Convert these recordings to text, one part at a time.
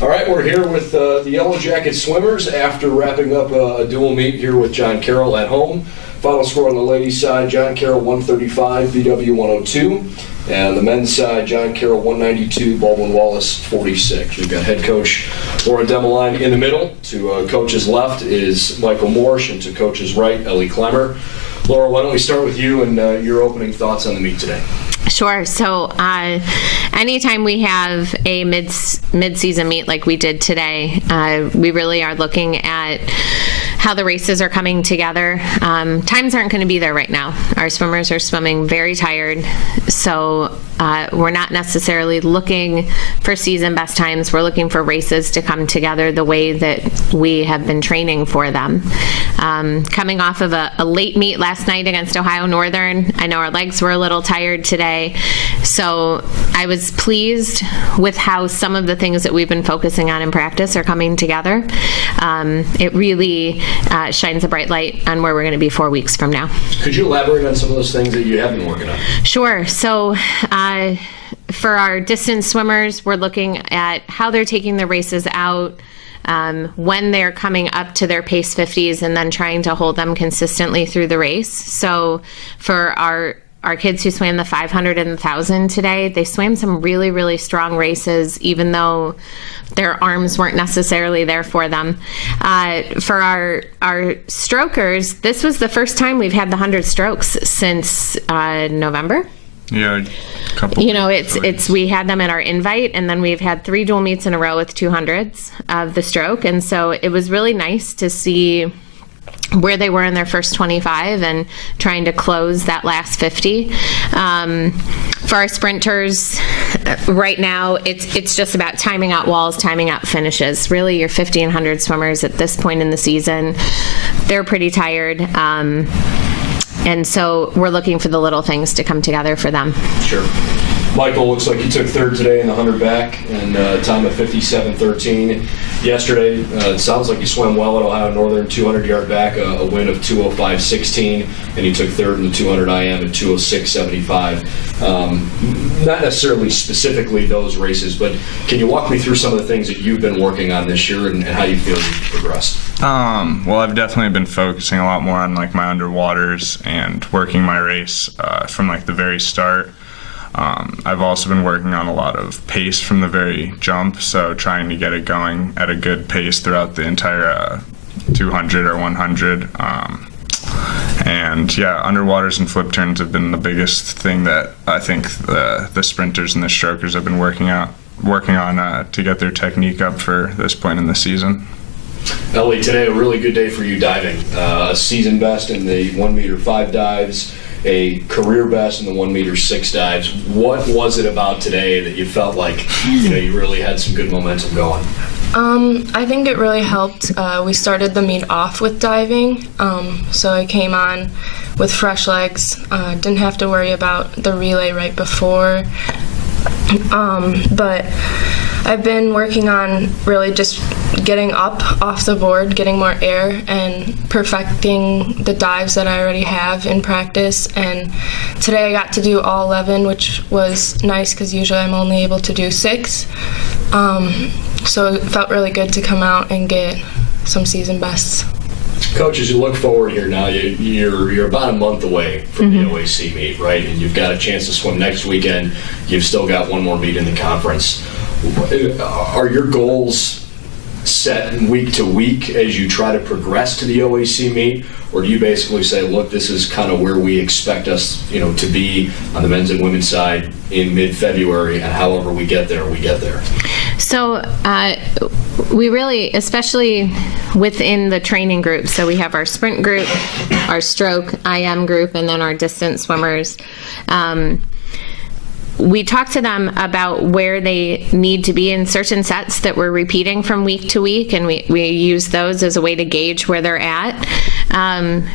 All right, we're here with the Yellow Jacket swimmers after wrapping up a dual meet here with John Carroll at home. Final score on the ladies' side, John Carroll 135, BW 102. And the men's side, John Carroll 192, Baldwin Wallace 46. We've got head coach Laura Demaline in the middle. To coach's left is Michael Morsch, and to coach's right, Ellie Clymer. Laura, why don't we start with you and your opening thoughts on the meet today? Sure. So anytime we have a mid-season meet like we did today, we really are looking at how the races are coming together. Times aren't going to be there right now. Our swimmers are swimming very tired, so we're not necessarily looking for season best times. We're looking for races to come together the way that we have been training for them. Coming off of a late meet last night against Ohio Northern, I know our legs were a little tired today, so I was pleased with how some of the things that we've been focusing on in practice are coming together. It really shines a bright light on where we're going to be 4 weeks from now. Could you elaborate on some of those things that you have been working on? Sure. So for our distance swimmers, we're looking at how they're taking the races out, when they're coming up to their pace 50s, and then trying to hold them consistently through the race. So for our kids who swam the 500 and the 1,000 today, they swam some really, really strong races, even though their arms weren't necessarily there for them. For our strokers, this was the first time we've had the 100 strokes since November. Yeah, a couple. We had them at our invite, and then we've had 3 dual meets in a row with 200s of the stroke, and so it was really nice to see where they were in their first 25 and trying to close that last 50. For our sprinters, right now, it's just about timing out walls, timing out finishes. Really, your 50 and 100 swimmers at this point in the season, they're pretty tired. And so we're looking for the little things to come together for them. Sure. Michael, looks like you took third today in the 100 back and time of 57:13. Yesterday, it sounds like you swam well at Ohio Northern, 200-yard back, a win of 2:05.16, and you took third in the 200 IM at 2:06.75. Not necessarily specifically those races, but can you walk me through some of the things that you've been working on this year and how you feel you've progressed? Well, I've definitely been focusing a lot more on like my underwaters and working my race from like the very start. I've also been working on a lot of pace from the very jump, so trying to get it going at a good pace throughout the entire 200 or 100. And yeah, underwaters and flip turns have been the biggest thing that I think the sprinters and the strokers have been working on to get their technique up for this point in the season. Ellie, today a really good day for you diving. A season best in the 1 meter 5 dives, a career best in the 1 meter 6 dives. What was it about today that you felt like you really had some good momentum going? I think it really helped. We started the meet off with diving, so I came on with fresh legs. Didn't have to worry about the relay right before. But I've been working on really just getting up off the board, getting more air, and perfecting the dives that I already have in practice. And today I got to do all 11, which was nice because usually I'm only able to do 6. So it felt really good to come out and get some season bests. Coach, as you look forward here now, you're about a month away from the OAC meet, right? And you've got a chance to swim next weekend. You've still got one more meet in the conference. Are your goals set week to week as you try to progress to the OAC meet? Or do you basically say, look, this is kind of where we expect us, to be on the men's and women's side in mid-February, and however we get there, we get there? So we really, especially within the training group, so we have our sprint group, our stroke, IM group, and then our distance swimmers. We talk to them about where they need to be in certain sets that we're repeating from week to week, and we use those as a way to gauge where they're at.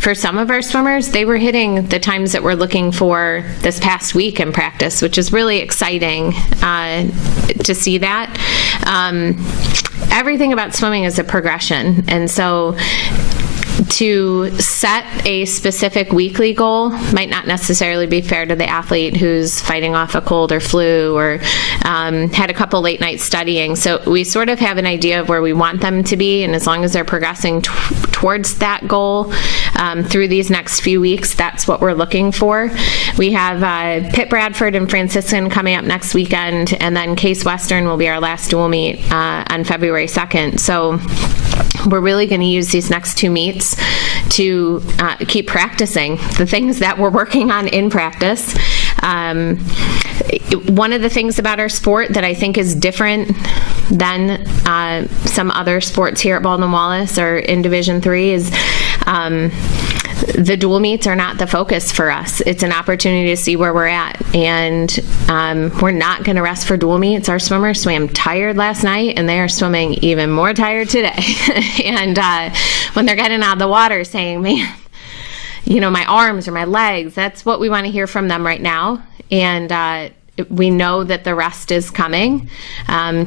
For some of our swimmers, they were hitting the times that we're looking for this past week in practice, which is really exciting to see that. Everything about swimming is a progression, and so to set a specific weekly goal might not necessarily be fair to the athlete who's fighting off a cold or flu or had a couple late nights studying. So we sort of have an idea of where we want them to be, and as long as they're progressing towards that goal through these next few weeks, that's what we're looking for. We have Pitt Bradford and Franciscan coming up next weekend, and then Case Western will be our last dual meet on February 2nd. So we're really going to use these next two meets to keep practicing the things that we're working on in practice. One of the things about our sport that I think is different than some other sports here at Baldwin Wallace or in Division III is the dual meets are not the focus for us. It's an opportunity to see where we're at, and we're not going to rest for dual meets. Our swimmers swam tired last night, and they are swimming even more tired today. And when they're getting out of the water saying, man, my arms or my legs, that's what we want to hear from them right now. And we know that the rest is coming.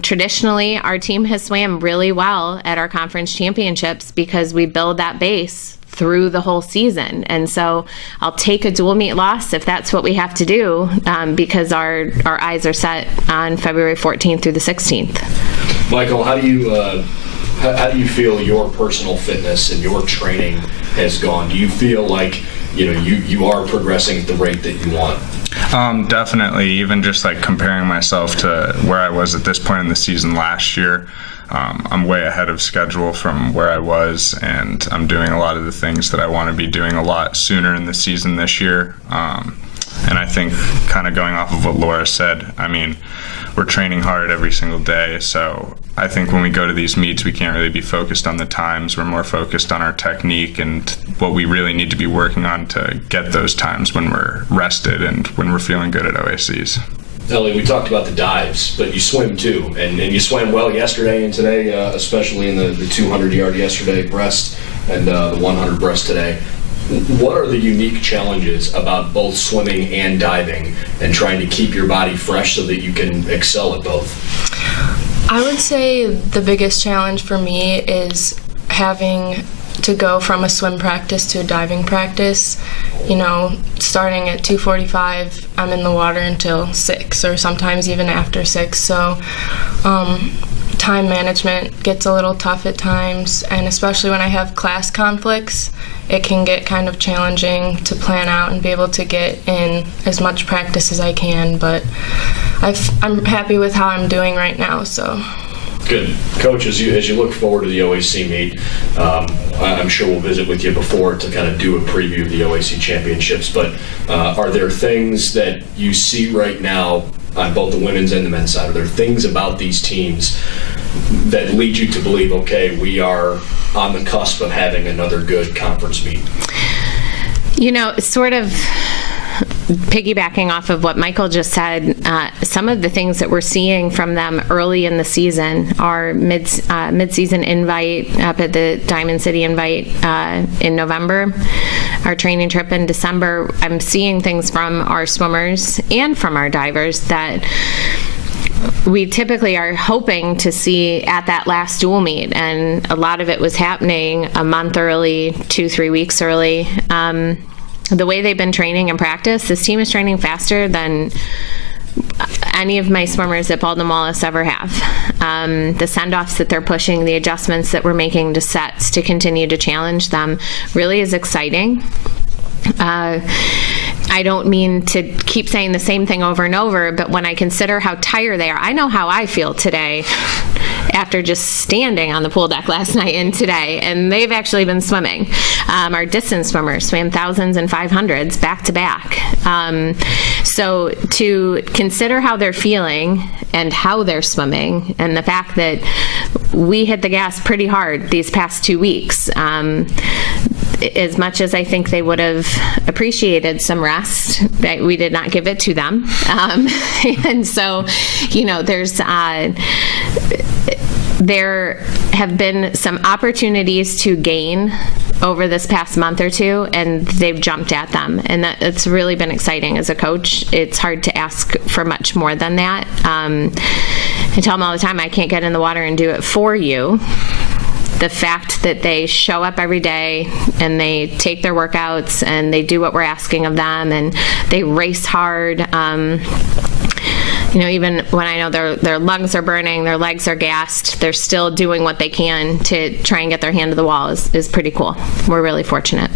Traditionally, our team has swam really well at our conference championships because we build that base through the whole season. And so I'll take a dual meet loss if that's what we have to do, because our eyes are set on February 14th through the 16th. Michael, how do you feel your personal fitness and your training has gone? Do you feel like you are progressing at the rate that you want? Definitely. Even just like comparing myself to where I was at this point in the season last year, I'm way ahead of schedule from where I was, and I'm doing a lot of the things that I want to be doing a lot sooner in the season this year. And I think, kind of going off of what Laura said, I mean, we're training hard every single day, so I think when we go to these meets, we can't really be focused on the times. We're more focused on our technique and what we really need to be working on to get those times when we're rested and when we're feeling good at OACs. Ellie, we talked about the dives, but you swim too, and you swam well yesterday and today, especially in the 200-yard yesterday breast and the 100 breast today. What are the unique challenges about both swimming and diving and trying to keep your body fresh so that you can excel at both? I would say the biggest challenge for me is having to go from a swim practice to a diving practice. Starting at 2:45, I'm in the water until 6, or sometimes even after 6. So time management gets a little tough at times, and especially when I have class conflicts, it can get kind of challenging to plan out and be able to get in as much practice as I can. But I'm happy with how I'm doing right now. So. Good. Coach, as you look forward to the OAC meet, I'm sure we'll visit with you before to kind of do a preview of the OAC championships, but are there things that you see right now on both the women's and the men's side? Are there things about these teams that lead you to believe, okay, we are on the cusp of having another good conference meet? Sort of piggybacking off of what Michael just said, some of the things that we're seeing from them early in the season, our mid-season invite up at the Diamond City Invite in November, our training trip in December. I'm seeing things from our swimmers and from our divers that we typically are hoping to see at that last dual meet, and a lot of it was happening a month early, 2-3 weeks early. The way they've been training in practice, this team is training faster than any of my swimmers at Baldwin Wallace ever have. The send-offs that they're pushing, the adjustments that we're making to sets to continue to challenge them really is exciting. I don't mean to keep saying the same thing over and over, but when I consider how tired they are, I know how I feel today after just standing on the pool deck last night and today, and they've actually been swimming. Our distance swimmers swam 1000s and 500s back to back. So to consider how they're feeling and how they're swimming, and the fact that we hit the gas pretty hard these past 2 weeks, as much as I think they would have appreciated some rest, that we did not give it to them. And so, there have been some opportunities to gain over this past month or two, and they've jumped at them, and it's really been exciting. As a coach, it's hard to ask for much more than that. I tell them all the time, I can't get in the water and do it for you, the fact that they show up every day and they take their workouts and they do what we're asking of them and they race hard. Even when I know their lungs are burning, their legs are gassed, they're still doing what they can to try and get their hand to the wall is pretty cool. We're really fortunate.